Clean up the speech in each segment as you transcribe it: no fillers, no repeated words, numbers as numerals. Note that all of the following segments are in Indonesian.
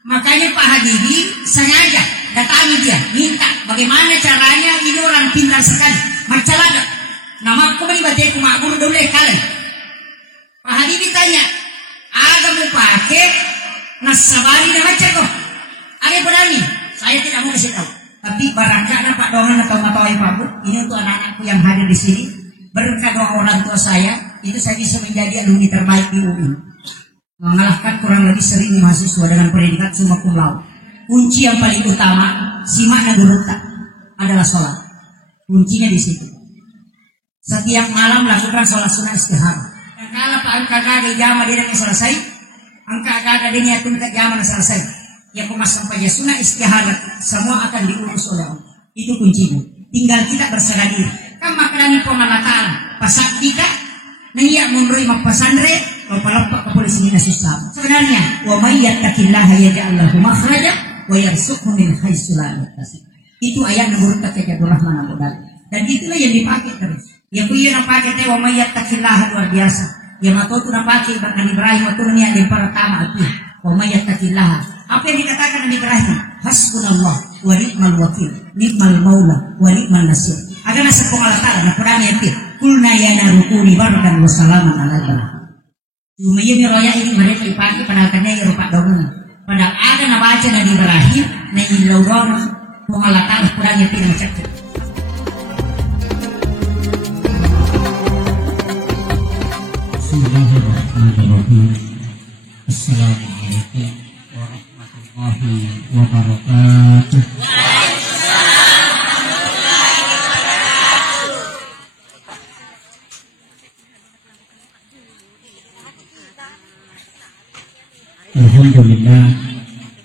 Makanya Pak Habibie sengaja datangi dia, minta bagaimana caranya, ini orang pintar sekali, macalada. Nama aku beri batik makmur dulu kalian. Pak Habibie tanya, ada mau pakai nasabari dan macam kok? Ada berani? Saya tidak mau kasih tahu. Tapi barangkali Pak Dongan atau Matawai Papu, ini untuk anak-anakku yang hadir di sini, berkat doa orang tua saya, itu saya bisa menjadi alumni terbaik di UI. Mengalahkan kurang lebih 1.000 mahasiswa dengan pendidikan summa cum laude. Kunci yang paling utama, simak nagurutta adalah sholat. Kuncinya di situ. Setiap malam lakukan sholat sunnah istihara. Dan kalau Pak angka di jama dia yang selesai, angka dia niatun ke jama selesai. Ya kemas sampai sunnah istihara, semua akan diurus oleh Allah. Itu kuncinya. Tinggal kita berserah diri. Kan makrani pemalatan, pasak kita, nanya munroi mapasandre. Lompat ke polisi dinas Islam. Sebenarnya, wa may yattaqillaha yaj'al lahu makhraja wa yarzuqhu min haitsu la yahtasib. Itu ayat nomor ketiga Rahman Al-Qur'an. Dan itulah yang dipakai terus. Yang punya pakai teh wa may yattaqillaha luar biasa. Yang atau tu pakai Nabi Ibrahim atau ni yang pertama itu. Wa may yattaqillaha. Apa yang dikatakan Nabi Ibrahim? Hasbunallah wa ni'mal wakil, ni'mal maula wa ni'mal nasir. Agana sa pengalatan na Quran itu. Kulna ya narukuni barkan wa salaman ala Ibrahim. Cuma ini roya ini mereka dipakai pada akhirnya ya rupa dongeng. Pada ada nabaca Nabi Ibrahim, Nabi Lauron, pengalatan kurangnya tidak cakap. Bismillahirrahmanirrahim. Assalamualaikum warahmatullahi wabarakatuh.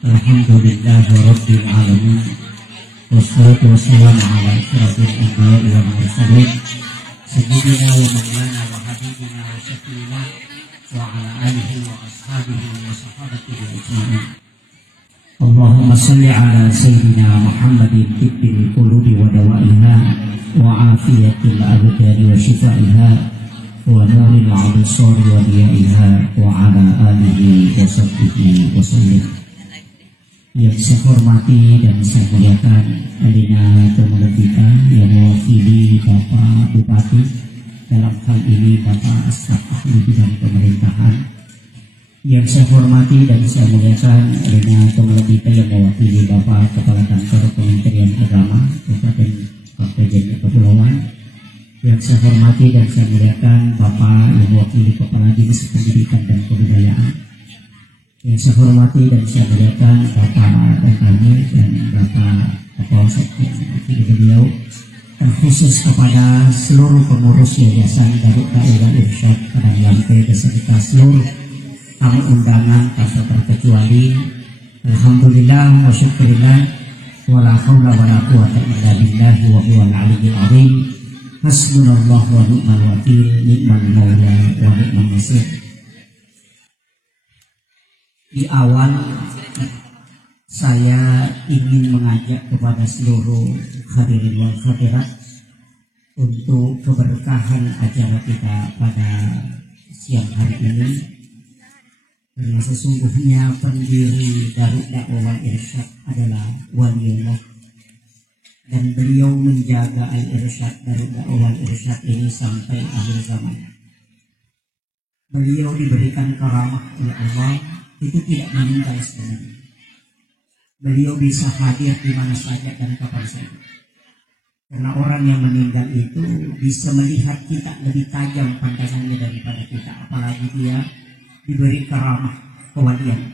Alhamdulillah Rabbil Alamin. Wassalatu wassalamu ala asyrafil anbiya'i wal mursalin sayyidina wa maulana wa habibina wa syafiina wa ala alihi wa ashabihi wa sahabatihi ajma'in. Allahumma salli ala sayyidina Muhammadin tibbil qulubi wa dawa'iha wa afiyatil abdani wa shifaiha wa nuril absari wa diyaiha wa ala alihi wa sahbihi wa sallim. Yang saya hormati dan saya muliakan Alina Temelebita yang mewakili Bapak Bupati, dalam hal ini Bapak Staf Ahli Bidang Pemerintahan. Yang saya hormati dan saya muliakan Alina Temelebita yang mewakili Bapak Kepala Kantor Kementerian Agama Kabupaten Kabupaten Kepulauan. Yang saya hormati dan saya muliakan Bapak yang mewakili Kepala Dinas Pendidikan dan Kebudayaan. Yang saya hormati dan saya muliakan Bapak Kami dan Bapak Kapolsek yang mewakili beliau, terkhusus kepada seluruh pengurus yayasan Darut Dakwah Irsyad Padang Lampe beserta seluruh tamu undangan tanpa terkecuali. Alhamdulillah wa syukurillah wa la haula wa la quwwata illa billah wa huwal aliyyil azim. Hasbunallah wa ni'mal wakil, ni'mal maula wa ni'mal nasir. Di awal saya ingin mengajak kepada seluruh hadirin wal hadirat untuk keberkahan acara kita pada siang hari ini, karena sesungguhnya pendiri Darut Dakwah wal Irsyad adalah waliullah, dan beliau menjaga Al-Irsyad Darut Dakwah wal Irsyad ini sampai akhir zaman. Beliau diberikan karamah oleh Allah, itu tidak meninggal sebenarnya. Beliau bisa hadir di mana saja dan kapan saja. Karena orang yang meninggal itu bisa melihat kita lebih tajam pandangannya daripada kita, apalagi dia diberi karamah kewalian.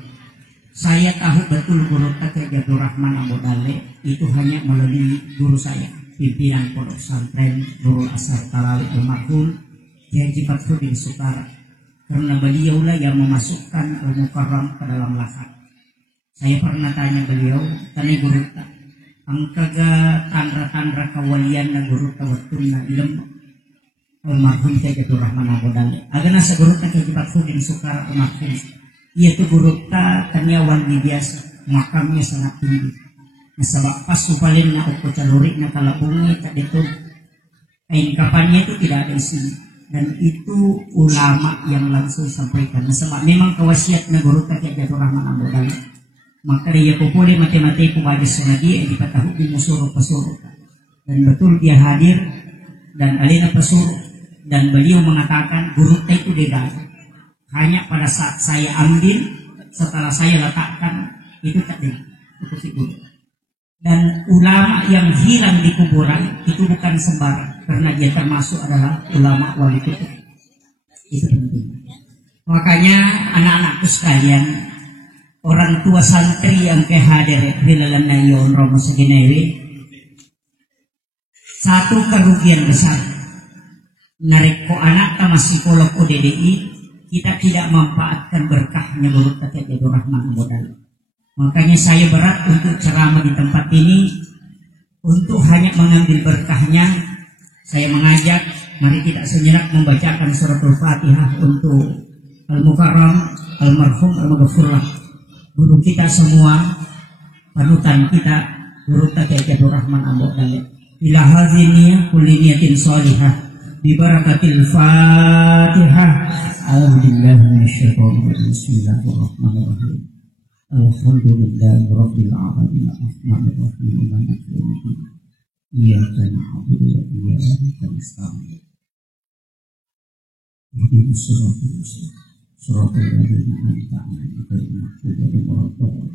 Saya tahu betul guru Kakek Jadul Rahman Abu Dale itu hanya melalui guru saya, pimpinan pondok pesantren Nurul Asar Talawi almarhum Kiai Haji Fathuddin Sukara. Karena beliaulah yang memasukkan Al-Mukarram ke dalam lahat. Saya pernah tanya beliau, tanya guru tak, angkaga tandra-tandra kawalian na guru tawatun na ilm almarhum Kiai Jadul Rahman Abu Dale. Agana sa guru ta Kiai Fathuddin Sukara almarhum. Ia tu guru ta tanyawan biasa, makamnya sangat tinggi. Nasabak pas supalin na uko calurik na kalabungi tak itu. Kain kapannya itu tidak ada isinya. Dan itu ulama yang langsung sampaikan. Sebab memang kewasiat guru Kiai Jadul Rahman Abu Dale. Maka dia populi mati-mati kubaja senadi di patahu di musuruh pasuruh. Dan betul dia hadir dan alina pasuruh. Dan beliau mengatakan guru itu degan. Hanya pada saat saya ambil, setelah saya letakkan, itu tak dengar. Itu si guru. Dan ulama yang hilang di kuburan itu bukan sembarang, karena dia termasuk adalah ulama wali kutub. Itu penting. Makanya anak-anakku sekalian, orang tua santri yang kehadir di dalam nayon Romo Segenewi, satu kerugian besar. Narik ko anak masih kolok ODDI, kita tidak memanfaatkan berkahnya menurut kata Jadu Rahman modal. Makanya saya berat untuk ceramah di tempat ini, untuk hanya mengambil berkahnya. Saya mengajak, mari kita sejenak membacakan suratul Fatihah untuk Al-Mukarram, Al-Marhum, Al-Maghfurlah. Guru kita semua, panutan kita, guru kata Jadu Rahman modal. Ila hadziniyah kulli niyatin shalihah. Bibarakatil Fatihah. Alhamdulillah minasyaitonir rajim. Bismillahirrahmanirrahim. Alhamdulillahi rabbil alamin. Arrahmanir rahim. Maliki yaumiddin. Iyyaka na'budu wa iyyaka nasta'in. Ihdinas siratal mustaqim. Siratal ladzina an'amta 'alaihim ghairil maghdubi 'alaihim waladdallin.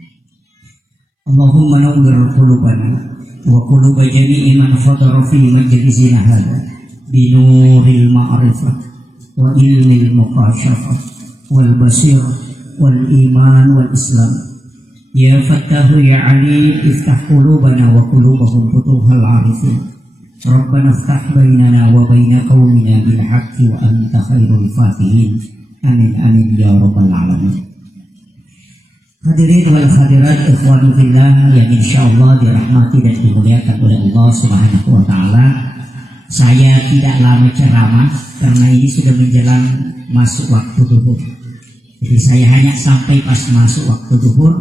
Allahumma nawwir qulubana wa quluba jami'i man hadara fi majlisina hadza binuril ma'rifah wa ilmil muqasyafah wal basir wal iman wal islam. Ya Fattahu ya Ali, iftah qulubana wa qulubahum futuhal arifin. Rabbana iftah bainana wa baina qaumina bil haqqi wa anta khairul fatihin. Amin amin ya rabbal alamin. Hadirin wal hadirat ikhwanu fillah yang insyaallah dirahmati dan dimuliakan oleh Allah Subhanahu wa taala. Saya tidak lama ceramah karena ini sudah menjelang masuk waktu duhur. Jadi saya hanya sampai pas masuk waktu duhur.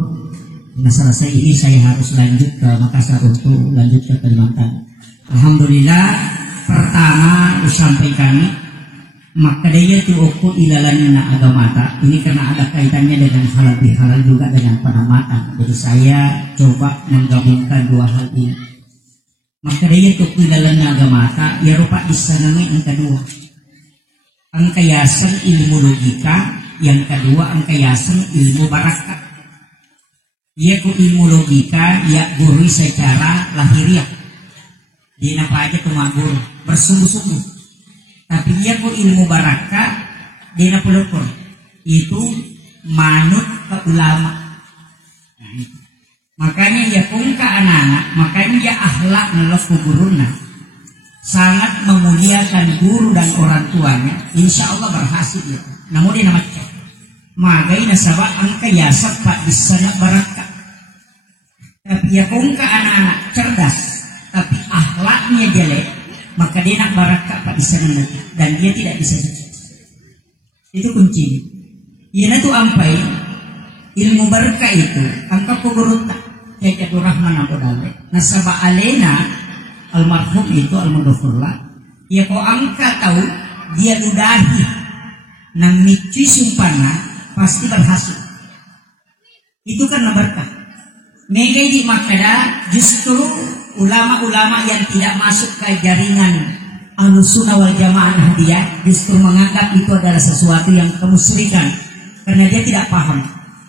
Nah selesai ini saya harus lanjut ke Makassar untuk lanjut ke Kalimantan. Alhamdulillah, pertama sampai kami maka dia tuh ilalanina agamata. Ini karena ada kaitannya dengan halal bihalal juga dengan penamatan. Jadi saya coba menggabungkan dua hal ini. Maka dia tuh ilalanina agamata ya rupa disanami yang kedua. Angkayasan ilmu logika, yang kedua angkayasan ilmu barakah. Ia ku ilmu logika ya guru secara lahiriah. Dia apa aja tumagur bersungguh-sungguh. Tapi ia ku ilmu barakah dia pelupur. Itu manut ke ulama. Nah, itu. Makanya ya pun ke anak-anak, makanya ya akhlak ngelok ke guruna. Sangat memuliakan guru dan orang tuanya. Insya Allah berhasil ya. Namun dia nama cek. Magai nasabah angka yasab pak disana barakah. Tapi ya pun ke anak-anak cerdas, tapi akhlaknya jelek, maka dia nak barakah pak disana nanti, dan dia tidak bisa sukses. Itu kunci. Ia tu ampai ilmu berkah itu angka pegurut tak Jadu Rahman Abu Dalek nasabah alena almarhum itu almarhumullah. Ya kau angka tahu dia ludahi nang micu sumpana pasti berhasil. Itu karena berkah. Mega di Makada justru ulama-ulama yang tidak masuk ke jaringan Ahlussunnah wal Jamaah Nahdiyah justru menganggap itu adalah sesuatu yang kemusyrikan karena dia tidak paham.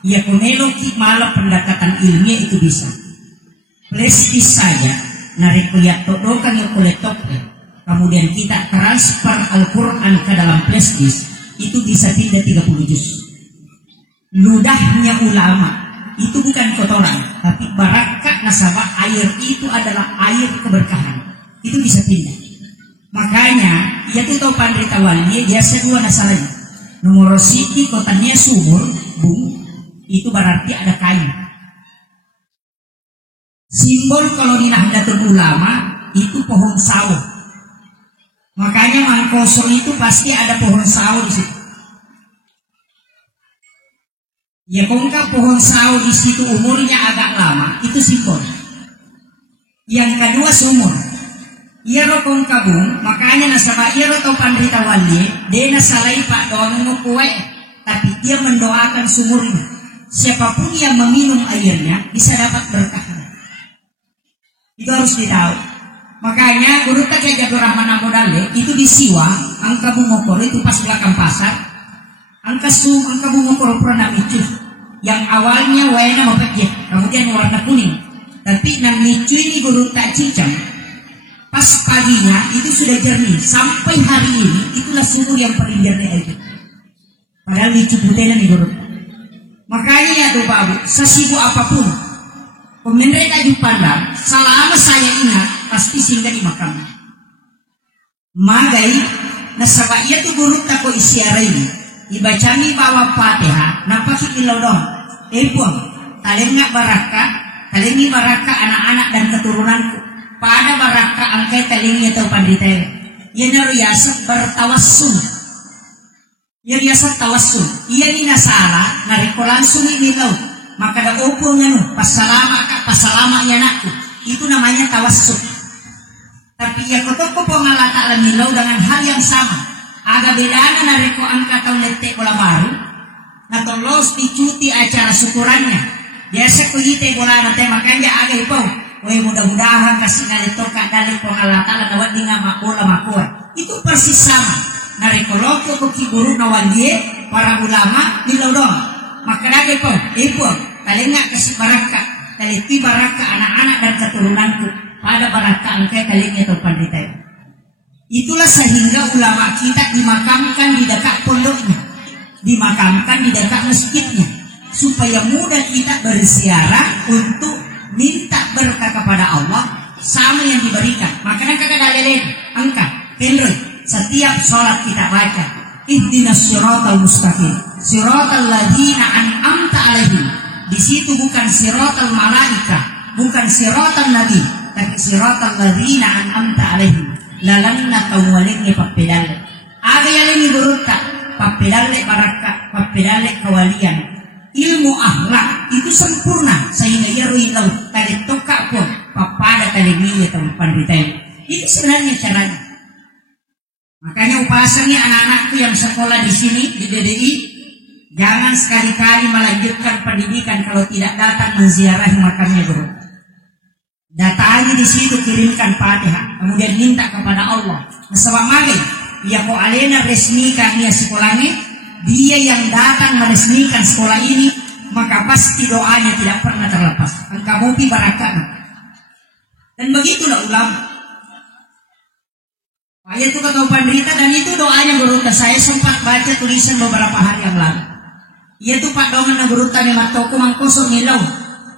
Ya koneloki malah pendekatan ilmiah itu bisa. Prestis saja narik lihat todokan yang koletok. Kemudian kita transfer Al-Quran ke dalam prestis itu bisa pindah 30 juz. Ludahnya ulama itu bukan kotoran, tapi barakah nasabah air itu adalah air keberkahan. Itu bisa pindah. Makanya ia tuh tahu pandai tawali biasa dua nasalahnya. Nomor siti kotanya sumur, bung, itu berarti ada kayu. Simbol kalau di Nahdlatul Ulama itu pohon sawo. Makanya Mangkosong itu pasti ada pohon sawo di situ. Ya kongka pohon sawo di situ umurnya agak lama, itu simbol. Yang kedua sumur. Ia rokong kabung, makanya nasabah ia rokong pandrita wali, dia nasalai pak doang kue, tapi dia mendoakan sumurnya. siapapun yang meminum airnya bisa dapat berkah. Itu harus ditahu. Makanya guru tak kayak Abdul Rahman Amodale itu di Siwa, angka Bungokoro itu pas belakang pasar, angka Bungokoro pernah micu, yang awalnya warna mepet, kemudian warna kuning, tapi nang micu ini guru tak cincang. Pas paginya itu sudah jernih, sampai hari ini itulah sumur yang paling jernih itu. Padahal micu putih nih guru. Makanya ya tuh Pak Abu, sesibuk apapun, pemerintah di pandang, selama saya ingat pasti singgah di makam. Magai nasabah ia tu guru tako isiara ini dibacani bawa Fatihah napaki ilodong pun talenga talengi baraka anak-anak dan keturunanku pada baraka angkai talengi atau pandita ia nariyasa bertawassul ia biasa tawassul ia ni nasala nariko langsung ini tau maka da opo nganu pasalama ya anakku itu namanya tawassul. Tapi ya kotoko pengalata lamilau dengan hal yang sama. Aga bedana nareko angka atau letek bola baru. Natolos dicuti acara syukurannya. Biasa kuhite bola nate makanya aga ipau. Weh mudah-mudahan kasih nalitoka dari pengalata lawat dinga makola makuat. Itu persis sama. Nareko loko koki guru nawandie para ulama milau dong. Maka aga ipau paling nggak kasih baraka. Taliti baraka anak-anak dan keturunanku. Pada baraka angkai kalinya atau pandita. Itulah sehingga ulama kita dimakamkan di dekat pondoknya, dimakamkan di dekat masjidnya, supaya mudah kita berziarah untuk minta berkah kepada Allah sama yang diberikan. Makanya kakak dalilin angkat pendek setiap sholat kita baca ihdinas siratal mustaqim siratal ladzina an'amta alaihim. Di situ bukan siratal malaika, bukan siratal nabi, tapi siratal ladzina an'amta alaihim lalanna kawalin papedal aga yalini gurutta papedal baraka papedal kawalian ilmu akhlak itu sempurna sehingga ia ruilau tali toka pun papada tali miya atau pandita itu sebenarnya caranya. Makanya upasanya anak-anakku yang sekolah di sini di DDI jangan sekali-kali melanjutkan pendidikan kalau tidak datang menziarahi makamnya guru. Datangi di situ, kirimkan Fatihah, kemudian minta kepada Allah. Sebab magi, ya kok alena resmikan dia sekolahnya, dia yang datang meresmikan sekolah ini, maka pasti doanya tidak pernah terlepas. Engkau mupi barakah. Dan begitulah ulama. Ayat itu kata penderita dan itu doanya guru. Saya sempat baca tulisan beberapa hari yang lalu. Yaitu Pak Dongan guru tani matoko mangkosok nilau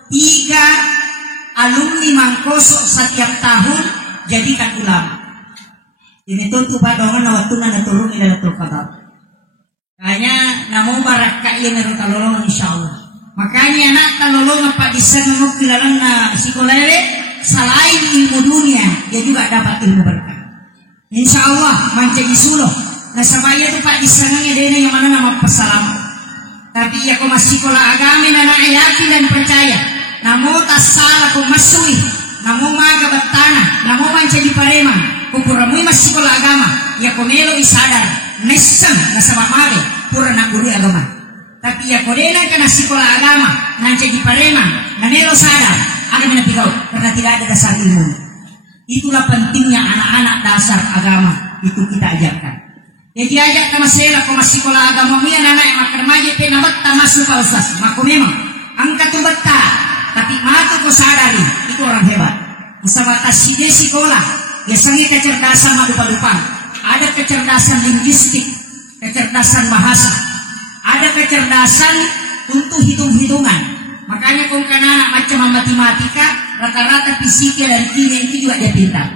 3 alumni mangkosok setiap tahun jadikan ulama. Ini tuh Pak Dongan waktu nana turun di dalam Al-Qadar. Kayaknya namo barakah ini naruh talolong insyaallah. Makanya anak talolong apa disenuk dalam sekolahnya selain ilmu dunia dia juga dapat ilmu berkah. Insyaallah mancing isuloh. Nah sabaya tuh Pak disenangnya dia yang mana nama pesalam. Tapi ya kau masih sekolah agama anak yakin dan percaya. Namo tasala ko masui, namo maga batana, namo manca di Pareman, ko puramu masih sekolah agama, ya ko melo isadar, nesam na sama mage, pura na guru agama. Tapi ya ko dena kana sekolah agama, manca di Pareman, na melo sadar, ada menapikau karena tidak ada dasar ilmu. Itulah pentingnya anak-anak dasar agama itu kita ajarkan. Ya diajak sama sela ko masih sekolah agama mu ya anak yang makan maje pe na batta masuk ka ustaz, mako memang angkat tu batta. Tapi matu ko sadari itu orang hebat. Sebatas dia sekolah, biasanya kecerdasan madupa-dupa. Ada kecerdasan linguistik, kecerdasan bahasa, ada kecerdasan untuk hitung-hitungan. Makanya kau kan anak macam matematika, rata-rata fisika dan kimia itu juga dia pintar.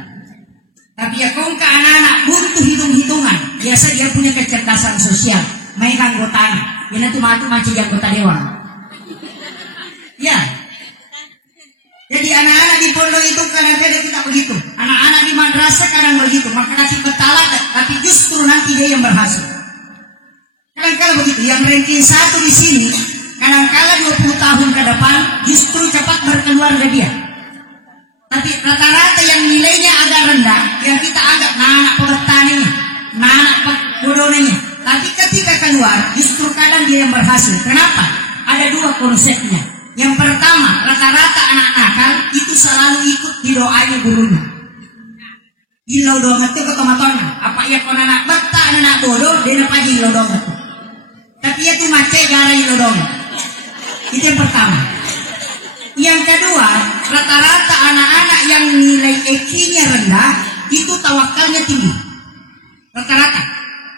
Tapi ya kau kan anak butuh hitung-hitungan, biasa dia punya kecerdasan sosial, main anggota. Dia nanti matu macam anggota dewan. Ya. Jadi anak-anak di pondok itu kadang-kadang kita begitu. Anak-anak di madrasah kadang begitu. Maka kasih betalat, tapi justru nanti dia yang berhasil. Kadang-kadang begitu. Yang ranking 1 di sini, kadang-kadang 20 tahun ke depan justru cepat berkeluarga dia. Tapi rata-rata yang nilainya agak rendah, yang kita anggap anak petaninya, anak bodohnya. Tapi ketika keluar, justru kadang dia yang berhasil. Kenapa? ada dua konsepnya. Yang pertama, rata-rata anak nakal itu selalu ikut di doanya gurunya. Ilau dong itu ketomatonya. Apa ya kon anak bata anak bodoh dia napaji ilau dong itu. Tapi ya tuh mace gara ilau dong. Itu yang pertama. Yang kedua, rata-rata anak-anak yang nilai EQ-nya rendah itu tawakalnya tinggi. Rata-rata.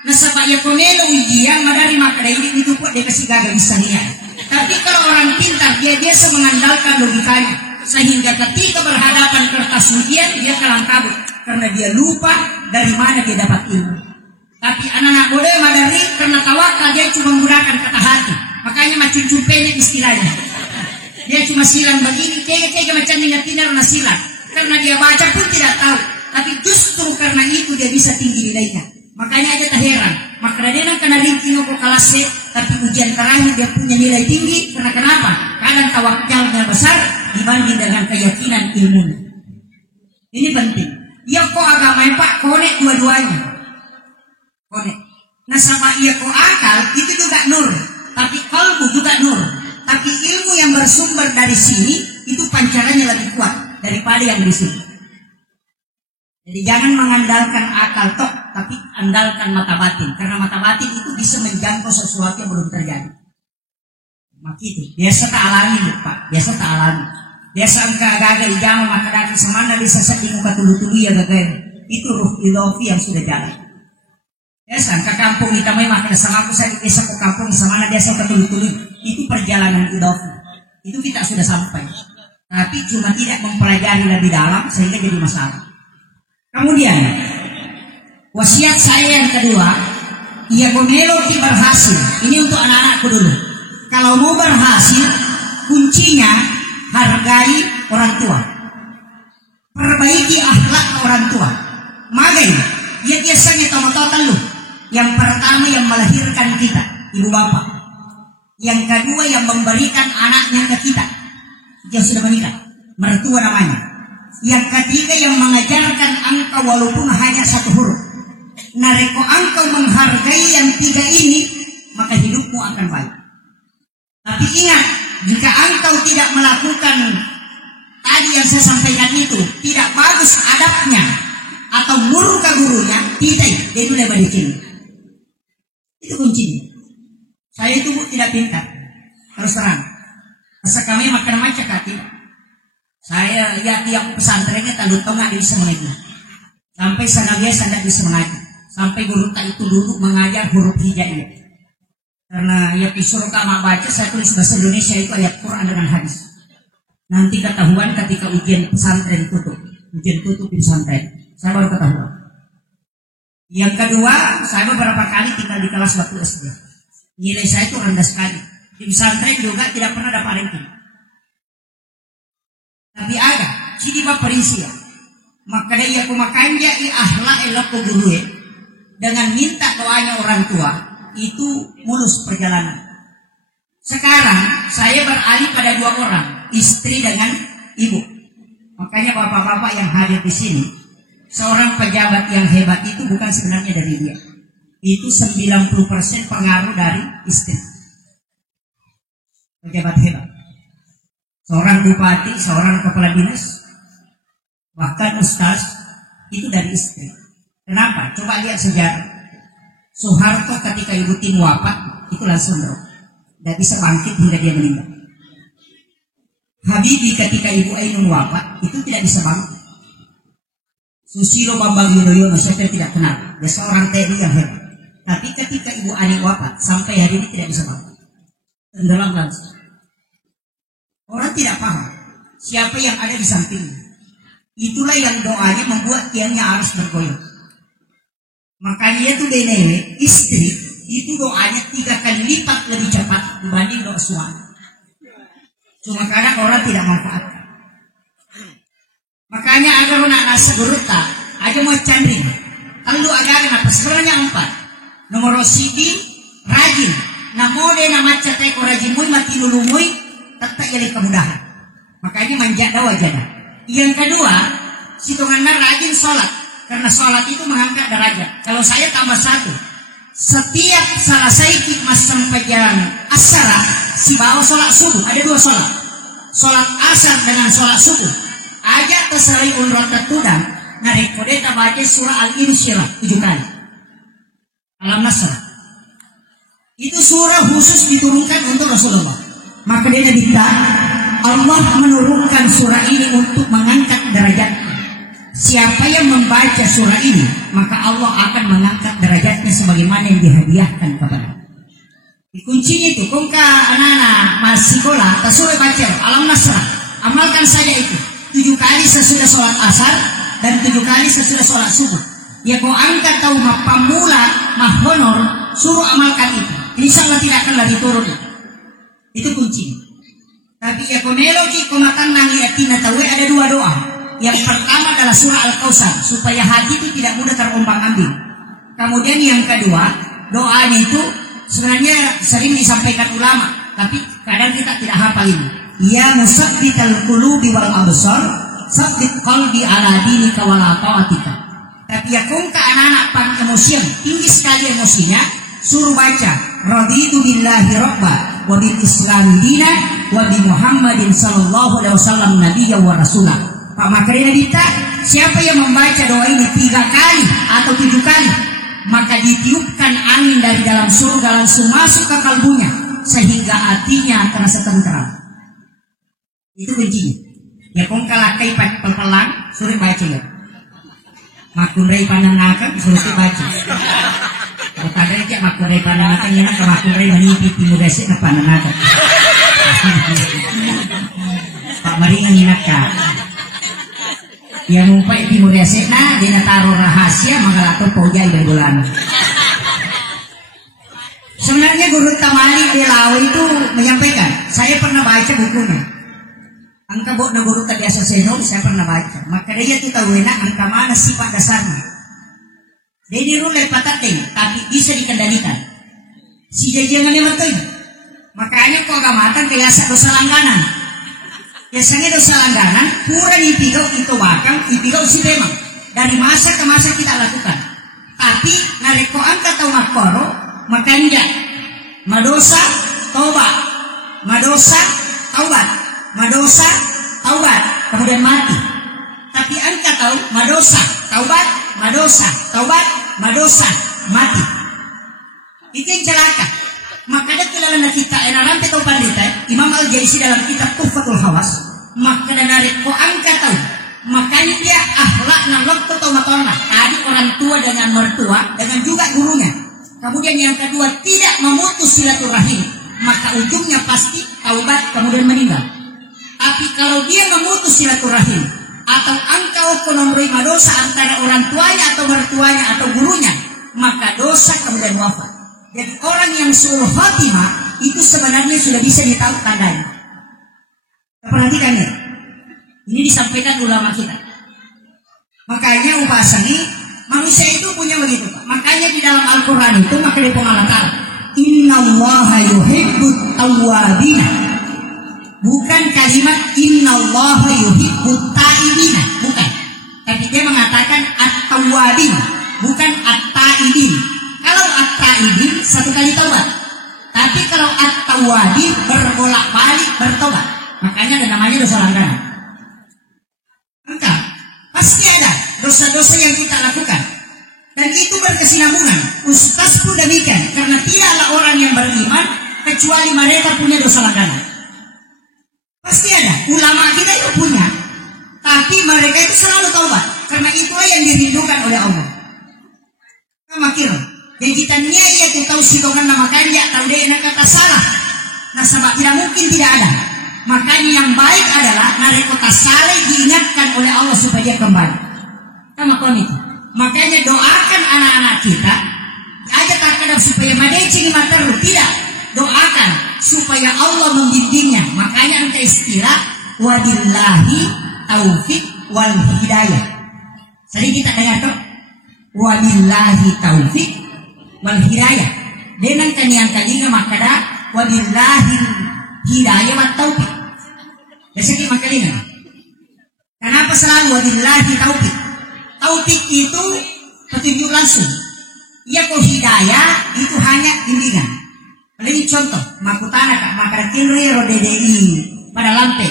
Nah sebab ya komelo ujian madari maka ini itu buat dia kasih gagal misalnya. Tapi kalau orang pintar dia biasa mengandalkan logikanya sehingga ketika berhadapan kertas ujian dia kalang kabut karena dia lupa dari mana dia dapat ilmu. Tapi anak-anak bodoh madari karena tawakal dia cuma menggunakan kata hati. Makanya macam cumpenya istilahnya. Dia cuma silang begini, kaya macam ingat-ingat na silang. Karena dia baca pun tidak tahu. Tapi justru karena itu dia bisa tinggi nilainya. Makanya aja tak heran. Maka dia nak kena linking ke kelas tapi ujian terakhir dia punya nilai tinggi. Karena kenapa? Kadang tawakalnya besar dibanding dengan keyakinan ilmunya. Ini penting. Ya kok agama Pak konek dua-duanya. Konek. Nah sama iya kok akal itu juga nur. Tapi kalbu juga nur. Tapi ilmu yang bersumber dari sini itu pancarannya lebih kuat daripada yang di sini. Jadi jangan mengandalkan akal tok, tapi andalkan mata batin. Karena mata batin itu bisa menjangkau sesuatu yang belum terjadi. Maka itu biasa tak alami Pak, biasa tak alami. Biasa engkau gagal di jama maka daki semana bisa sedih muka tulu-tulu ya gagal. Itu ruh ilofi yang sudah jalan. Biasa ke kampung kita memang kena sama aku saya biasa ke kampung semana biasa ke tulu-tulu. Itu perjalanan ilofi. Itu kita sudah sampai. Tapi cuma tidak mempelajari lebih dalam sehingga jadi masalah. Kemudian wasiat saya yang kedua, ia gomelo ki berhasil. Ini untuk anak-anakku dulu. Kalau mau berhasil, kuncinya hargai orang tua. Perbaiki akhlak orang tua. Magai, ia biasanya total lu. Yang pertama yang melahirkan kita, ibu bapak. Yang kedua yang memberikan anaknya ke kita. Dia sudah menikah, mertua namanya. Yang ketiga yang mengajarkan engkau walaupun hanya satu huruf. Nareko engkau menghargai yang tiga ini, maka hidupmu akan baik. Tapi ingat, jika engkau tidak melakukan tadi yang saya sampaikan itu, tidak bagus adabnya atau murka gurunya, tidak, dia itu lebar di sini. Itu kuncinya. Saya itu tidak pintar, terus terang. Masa kami makan macam tidak. Saya lihat tiap pesantrennya tanda tengah dia bisa mengaji. Sampai sana biasa tidak bisa mengaji. Sampai guru tak itu dulu mengajar huruf hijaiyah. Karena ya disuruh kamu baca, saya tulis bahasa Indonesia itu ayat Quran dengan hadis. Nanti ketahuan ketika ujian pesantren tutup. Ujian tutup di pesantren. Saya baru ketahuan. Yang kedua, saya beberapa kali tinggal di kelas waktu SD. Nilai saya itu rendah sekali. Di pesantren juga tidak pernah dapat ranking. Tapi ada, jadi bapak perisia. Maka dia kumakanja ahla elok guru dengan minta doanya orang tua itu mulus perjalanan. Sekarang saya beralih pada dua orang, istri dengan ibu. Makanya bapak-bapak yang hadir di sini, seorang pejabat yang hebat itu bukan sebenarnya dari dia. Itu 90% pengaruh dari istri. Pejabat hebat. Seorang bupati, seorang kepala dinas, bahkan ustaz, itu dari istri. Kenapa? Coba lihat sejarah. Soeharto ketika Ibu Tien wafat, itu langsung drop. Tidak bisa bangkit hingga dia meninggal. Habibie ketika Ibu Ainun wafat, itu tidak bisa bangkit. Susilo Bambang Yudhoyono, saya tidak kenal. Dia seorang TNI yang hebat. Tapi ketika Ibu Ani wafat, sampai hari ini tidak bisa bangkit. Tenggelam langsung. Orang tidak paham siapa yang ada di sampingnya. Itulah yang doanya membuat tiangnya harus bergoyang. Makanya itu benewe, istri itu doanya 3 kali lipat lebih cepat dibanding doa suami. Cuma kadang orang tidak manfaatkan. Makanya agar nak nasi geruta, aja mau candring. Lalu agar apa sebenarnya 4. Nomor sidi rajin. Namode nama catai ko rajin mui mati lulumui. Tetap jadi kemudahan. Makanya manjak dawa jana. Yang kedua, situngan rajin sholat. Karena sholat itu mengangkat derajat. Kalau saya tambah 1. Setiap selesai khidmat sampai jalan asyara, si bawa sholat subuh, ada 2 sholat. Sholat asar dengan sholat subuh. Aja terserai unrat tertudang, narekodeta baca surah Al-Insyirah 7 kali. Alam Nasr. Itu surah khusus diturunkan untuk Rasulullah. Maka dia minta Allah menurunkan surah ini untuk mengangkat derajatnya. Siapa yang membaca surah ini, maka Allah akan mengangkat derajatnya sebagaimana yang dihadiahkan kepada. Kuncinya itu, kongka anak-anak masih sekolah, tak suruh baca Alam Nasr. Amalkan saja itu 7 kali sesudah sholat asar dan 7 kali sesudah sholat subuh. Ya kau angkat tahu pamula, honor, suruh amalkan itu. Insya Allah tidak akan lagi turun. Itu kuncinya. Tapi ya kau meloki kau makan nangi atina tahu ada 2 doa. Yang pertama adalah surah Al-Kautsar supaya hati itu tidak mudah terombang-ambing. Kemudian yang kedua, doanya itu sebenarnya sering disampaikan ulama, tapi kadang kita tidak hafal ini. Ya musabbital qulubi wal absar, sabbit qalbi ala dinika wa la ta'atika. Tapi ya kongka anak-anak pan emosian, tinggi sekali emosinya, suruh baca raditu billahi rabba wa bil islam dina wa bi Muhammadin sallallahu alaihi wasallam nabiyya wa rasulah. Pak Makarina Dita, siapa yang membaca doa ini 3 kali atau 7 kali, maka ditiupkan angin dari dalam surga langsung masuk ke kalbunya sehingga hatinya terasa tentram. Itu kuncinya. Ya kong kalakai pelang suruh baca ya. Makunrai panangakan suruh baca. Kalau tak aja makunrai panangakan ya nak makunrai menipi timur resik na panangakan. Pak Maringan inaka. Yang umpai timur resik na dia taruh rahasia mangalato paujai dari bulan. Sebenarnya Guru Tamali Delawi itu menyampaikan, saya pernah baca bukunya. Angka bok na guru biasa senol saya pernah baca. Maka dia kita wena angka mana sifat dasarnya. Dia dirulai patating tapi bisa dikendalikan. Si jajangannya betul. Makanya kok agamatan biasa dosa langganan. Biasanya dosa langganan kurang ipigau itu bakang ipigau si memang. Dari masa ke masa kita lakukan. Tapi nareko angka atau makoro makanya madosa tobat, madosa taubat, madosa taubat, kemudian mati. Tapi angka tahu madosa taubat, madosa taubat, madosa mati. Itu yang celaka. Makanya kelana kita enaran tahu pandita Imam Al-Jaisi dalam kitab Tuhfatul Hawas. Maka dari ko angka tahu. Makanya dia akhlak nalok atau matona. Tadi orang tua dengan mertua dengan juga gurunya. Kemudian yang kedua tidak memutus silaturahim, maka ujungnya pasti taubat kemudian meninggal. Tapi kalau dia memutus silaturahim atau engkau menerima dosa antara orang tuanya atau mertuanya atau gurunya, maka dosa kemudian wafat. Jadi orang yang suul khotimah itu sebenarnya sudah bisa ditahu tandanya. Perhatikan ya, ini disampaikan ulama kita. Makanya upasani manusia itu punya begitu Pak. Makanya di dalam Al-Quran itu maka di pengalatan innallaha yuhibbut tawwabina. Bukan kalimat innallaha yuhibbut ta'ibina, bukan. Tapi dia mengatakan at-tawwabin, bukan at-ta'ibin. Kalau at-ta'ibin 1 kali taubat. Tapi kalau at-tawwabin berbolak-balik bertobat. Makanya ada namanya dosa langganan. Maka pasti ada dosa-dosa yang kita lakukan. Dan itu berkesinambungan. Ustaz pun demikian. Karena tidaklah orang yang beriman kecuali mereka punya dosa langganan. Pasti ada. Ulama kita itu punya. Tapi mereka itu selalu taubat. Karena itulah yang dirindukan oleh Allah. Makir. Jadi kita niat itu tahu sitongan nama kaya. Tahu dia enak kata salah. Nah sebab tidak mungkin tidak ada. Makanya yang baik adalah narekota salah diingatkan oleh Allah supaya dia kembali. Sama kon itu. Makanya doakan anak-anak kita. Ajak terkadang supaya madeci mater tidak. Doakan supaya Allah membimbingnya. Makanya engkau istilah wabillahi taufiq wal hidayah. Sering kita dengar tuh wabillahi taufiq wal hidayah. Dengan kanian kalinya makada wabillahi hidayah wa taufiq. Jadi makanya kenapa selalu wabillahi taufiq? Taufiq itu petunjuk langsung. Ya kok hidayah itu hanya bimbingan. Paling contoh, makutana kak makarakin rero DDI pada lampe.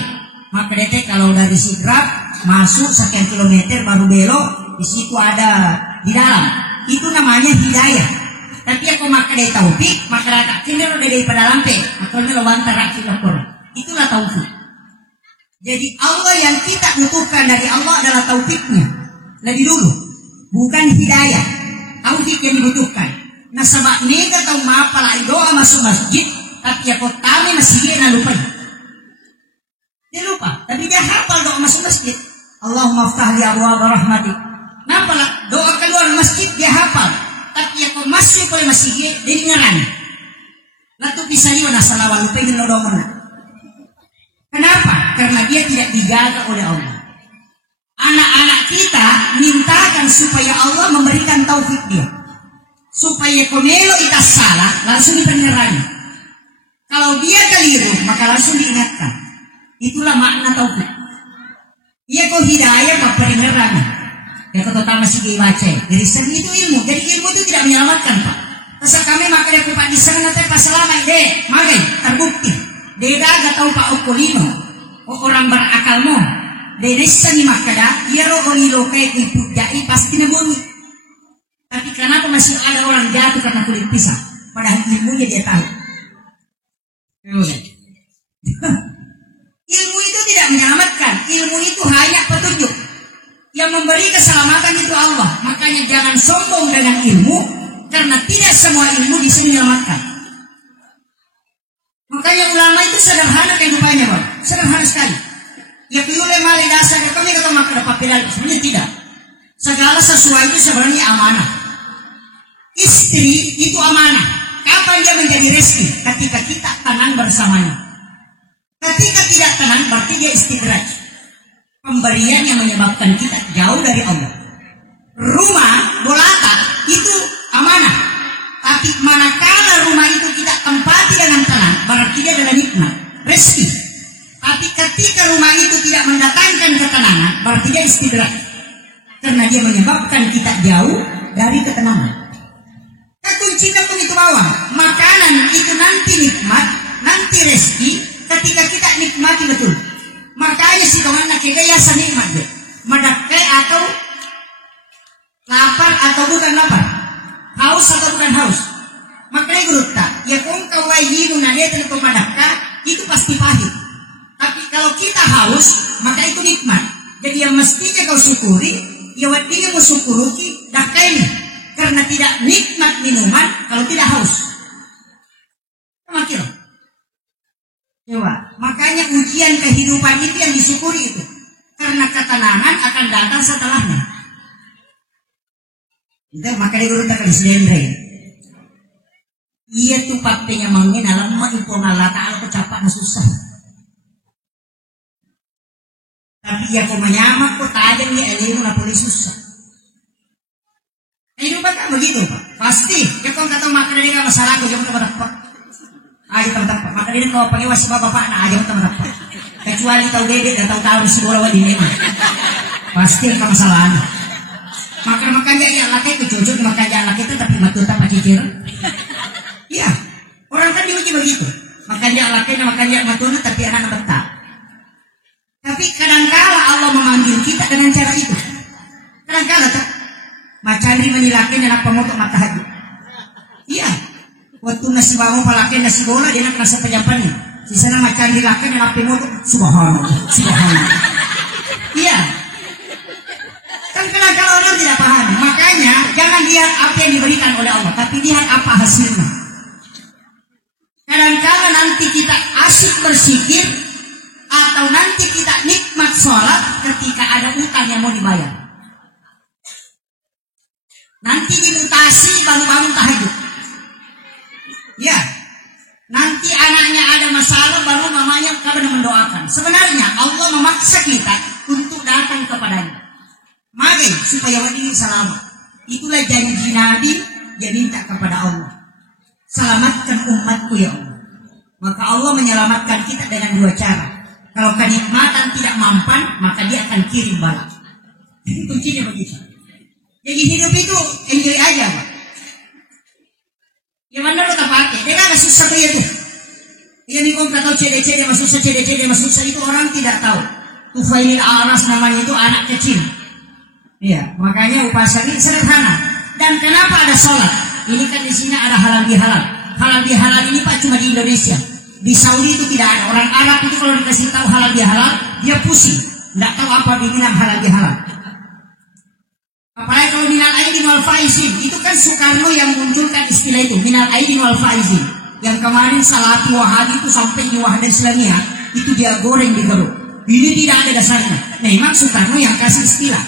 Maka DT kalau dari Sidrap masuk sekian kilometer baru belok, di situ ada di dalam. Itu namanya hidayah. Tapi aku maka dari taufik, maka rakakin rero DDI pada lampe. Atau melawanta rakin lapor. Itulah taufik. Jadi Allah yang kita butuhkan dari Allah adalah taufiknya. Lebih dulu, bukan hidayah. Taufik yang dibutuhkan. Nah sebab ini kata mapala doa masuk masjid, tapi ya kau tami masih dia lupa. Dia lupa, tapi dia hafal doa masuk masjid. Allahumma aftah li abwaab rahmatik. Nampaklah doa keluar masjid dia hafal, tapi ya kau masuk oleh masjid dia dengaran. Lalu bisa dia nasalah lupa ini doa mana? Kenapa? Karena dia tidak dijaga oleh Allah. Anak-anak kita mintakan supaya Allah memberikan taufik dia. Supaya komelo kita salah, langsung dipenerani. Kalau dia keliru, maka langsung diingatkan. Itulah makna taufik. Ia kau hidayah, maka penerani. Ya kau tahu masih dibaca. Jadi itu ilmu. Jadi ilmu itu tidak menyelamatkan, Pak. Terus kami maka dia kupat di sana nanti pas selama deh, magai terbukti. Dia gak tahu Pak Okolino, orang berakal mo. Dia nisa ni makada, dia rokolilo kayak itu jai pasti nebunyi. Tapi kenapa masih ada orang jatuh karena kulit pisang? Padahal ilmunya dia tahu. Ilmu itu tidak menyelamatkan. Ilmu itu hanya petunjuk. Yang memberi keselamatan itu Allah. Makanya jangan sombong dengan ilmu, karena tidak semua ilmu bisa menyelamatkan. Makanya ulama itu sederhana kehidupannya, Bang. Sederhana sekali. Ya pilih mali dasar kami kata maka dapat pedal. Sebenarnya tidak. Segala sesuatu sebenarnya amanah. Istri itu amanah. Kapan dia menjadi rezeki? Ketika kita tenang bersamanya. Ketika tidak tenang berarti dia istidraj. Pemberian yang menyebabkan kita jauh dari Allah. Rumah bolata itu amanah. Tapi manakala rumah itu kita tempati dengan tenang, berarti dia adalah nikmat, rezeki. Tapi ketika rumah itu tidak mendatangkan ketenangan, berarti dia istidraj. Karena dia menyebabkan kita jauh dari ketenangan. Kunci kamu itu bawah. Makanan itu nanti nikmat, nanti rezeki ketika kita nikmati betul. Makanya si kawan nak kaya nikmat deh. Madakai atau lapar atau bukan lapar, haus atau bukan haus. Makanya guru tak. Ya kau wajib nadia tentu madaka itu pasti pahit. Tapi kalau kita haus, maka itu nikmat. Jadi yang mestinya kau syukuri, ya wadinya mau syukuruki dah ini. Karena tidak nikmat minuman kalau tidak haus. Makin. Coba. Makanya ujian kehidupan itu yang disyukuri itu. Karena ketenangan akan datang setelahnya. Itu makanya guru tak kali selendre. Iya tuh papenya mangin alam ma impon Allah Ta'ala kecapak na susah. Tapi ya kau menyamak kau tajam ya elimu na boleh susah. Kehidupan kan begitu, Pak. Pasti. Ya kau kata makan ini kan masalah aku jangan tempat. Aja tempat. Makan ini kau pakai wasi bapak nah aja tempat. Kecuali tahu bebek dan tahu si bola di memang. Pasti kan masalahnya. Makan ya laki kecocok makan ya laki itu tapi matu tak cicir. Iya. Orang kan diuji begitu. Makan ya laki makan ya matu tapi anak betah. Tapi kadangkala Allah memanggil kita dengan cara itu. Kadangkala tak macari menilakin anak pemotok mata haji. Iya. Waktu nasi bangun palakin nasi bola dia nak rasa penyampainya. Di sana macari dilakin anak pemotok subhanallah. Iya. Kan kadang-kadang orang tidak paham. Makanya jangan lihat apa yang diberikan oleh Allah, tapi lihat apa hasilnya. Kadang-kadang nanti kita asyik bersikir atau nanti kita nikmat sholat ketika ada utang yang mau dibayar. Nanti dimutasi bangun-bangun tahajud. Ya. Nanti anaknya ada masalah baru mamanya kabar mendoakan. Sebenarnya Allah memaksa kita untuk datang kepadanya. Mari supaya wadi selamat. Itulah janji Nabi dia minta kepada Allah. Selamatkan umatku ya Allah. Maka Allah menyelamatkan kita dengan dua cara. Kalau kenikmatan tidak mampan, maka dia akan kirim bala. Ini kuncinya begitu. Jadi hidup itu enjoy aja, Pak. Gimana lo tak pakai? Dia kan susah tahu cede-cede masuk itu orang tidak tahu. Tufailil A'ras namanya itu anak kecil. Iya, makanya upacara ini sederhana. Dan kenapa ada sholat? Ini kan di sini ada halal bihalal. Halal bihalal ini Pak cuma di Indonesia. Di Saudi itu tidak ada. Orang Arab itu kalau dikasih tahu halal bihalal, dia pusing. Tidak tahu apa dibilang halal bihalal. Apalagi kalau minal aidin wal faizin, itu kan Soekarno yang munculkan istilah itu, minal aidin wal faizin. Yang kemarin Salafi Wahabi itu sampai di Wahdah Islamiyah, itu dia goreng di geruk. Ini tidak ada dasarnya. Memang Soekarno yang kasih istilah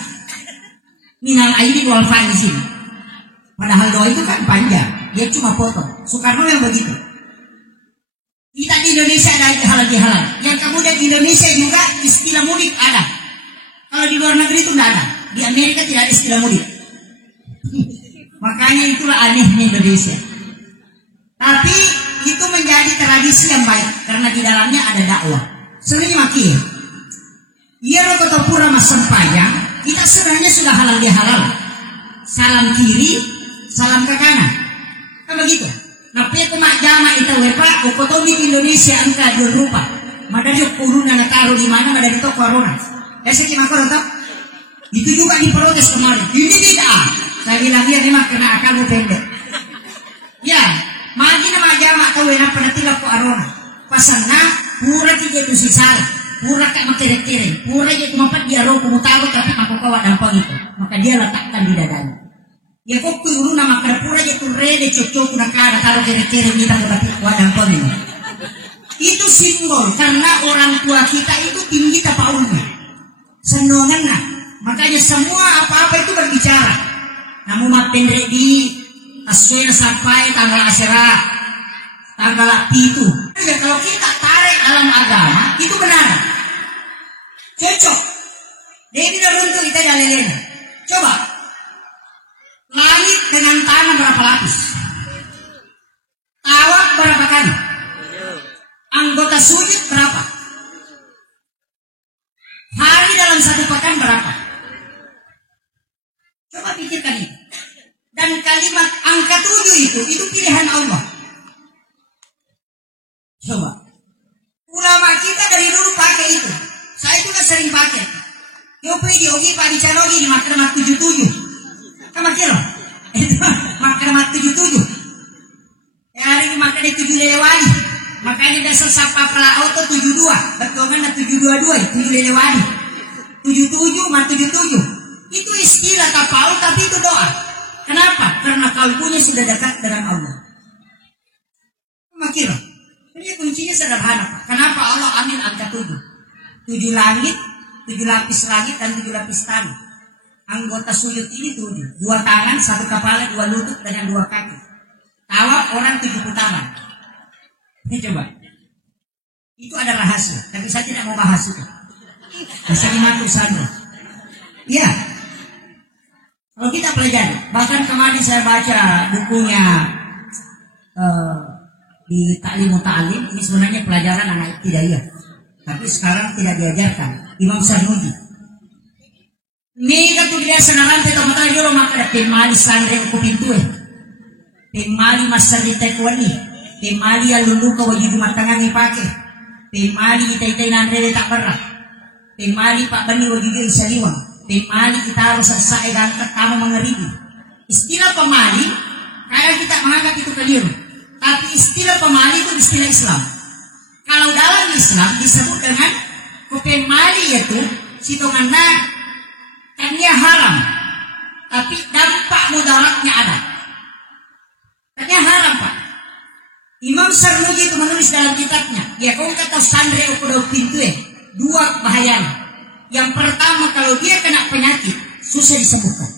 minal aidin wal faizin. Padahal doa itu kan panjang, dia cuma potong. Soekarno yang begitu. Kita di Indonesia ada halal bihalal. Yang kemudian di Indonesia juga istilah mudik ada. Kalau di luar negeri itu tidak ada. Di Amerika tidak ada istilah mudik. Makanya itulah anehnya Indonesia. Tapi itu menjadi tradisi yang baik karena di dalamnya ada dakwah. Sebenarnya makin. Iya Rokotopura Mas Sempayang, kita sebenarnya sudah halal bihalal. Salam kiri, salam ke kanan. Kan begitu. Tapi aku mak jama itu wepa, ukotomi Indonesia angka dia rupa. Madari kuruna na taruh di mana madari to corona. Ya sih makoro toh. Itu juga diprotes kemarin. Ini tidak. Saya bilang dia memang kena akalmu pendek. Ya, magi nama jama tahu enak pada tidak ko arona. Pasangna pura kita itu sisal. Pura kak makerek-kerek. Pura itu mapat dia roh kumutaru tapi aku kawa dampang itu. Maka dia letakkan di dadanya. Ya kok turun nama kerapura itu rede cocok na kada taruh kere-kere kita ke wadang pon ini. Itu simbol karena orang tua kita itu tinggi tapaulnya. Senongan nah. Makanya semua apa-apa itu berbicara. Namun makin di aswena sampai tanggal asyara tanggal itu. Ya kalau kita tarik alam agama itu benar. Cocok. Jadi runtuh kita jalan-jalan. Coba. Langit dengan tanah berapa lapis? Tawaf berapa kali? Anggota sujud berapa? Hari dalam satu pekan berapa? Coba pikirkan itu. Dan kalimat angka 7 itu pilihan Allah. Coba. Ulama kita dari dulu pakai itu. Saya juga sering pakai. Yopi diogi Pak Dicanogi di Makremat 77. Kamu kira? Itu Makremat 77. Hari ini makan 7 lelewani. Makanya dasar sapa pela auto 72. Betul kan 722 7 lelewani. 77 ma 77. Itu istilah tapau tapi itu doa. Kenapa? Karena kalbunya sudah dekat dengan Allah. Kamu kira? Ini kuncinya sederhana Pak. Kenapa Allah amin angka 7? 7 langit, 7 lapis langit dan 7 lapis tanah. Anggota sujud ini 7. 2 tangan, 1 kepala, 2 lutut dengan 2 kaki. Tawaf orang 7 putaran. Ini coba. Itu ada rahasia. Tapi saya tidak mau bahas itu. Bisa dimaklum Sandra. Iya. Kalau kita pelajari. Bahkan kemarin saya baca bukunya di Ta'limu Ta'lim. Ini sebenarnya pelajaran anak ibtidaiyah. Tapi sekarang tidak diajarkan. Imam Sarnuji. Mega tu dia senaran pe tomata yoro maka da pemali sandre ko pintue. Pemali masarita ko ni. Pemali alundu ko wajib matangan ni pake. Pemali itai-itai nandre tak berat. Pemali pak bani wajib isaliwa. Pemali kita harus selesai gangkat kamu mengeribi. Istilah pemali kadang kita menganggap itu keliru. Tapi istilah pemali itu istilah Islam. Kalau dalam Islam disebut dengan pemali yaitu sitonganna Tanya haram, tapi dampak mudaratnya ada. Tanya haram Pak. Imam Sarnuji itu menulis dalam kitabnya. Ya kau kata sandre ukudah pintu 2 bahayanya. Yang pertama kalau dia kena penyakit susah disebutkan.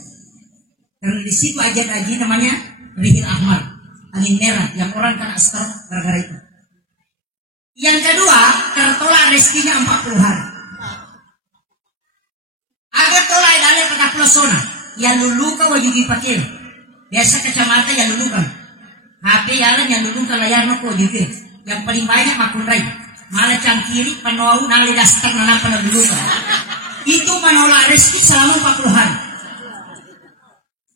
Karena di situ aja namanya rihil ahmar, angin merah yang orang kena stroke gara-gara itu. Yang kedua tertolak rezekinya 40 hari. Agak tolak dalai pada pelosona yang luluka wajib dipakai. Biasa kacamata yang lulukan. HP jalan yang lulukan layar noko juga. Yang paling banyak makun rai. Malah cangkiri penau nali dasar nana pada lulukan. Itu menolak rezeki selama 40 hari.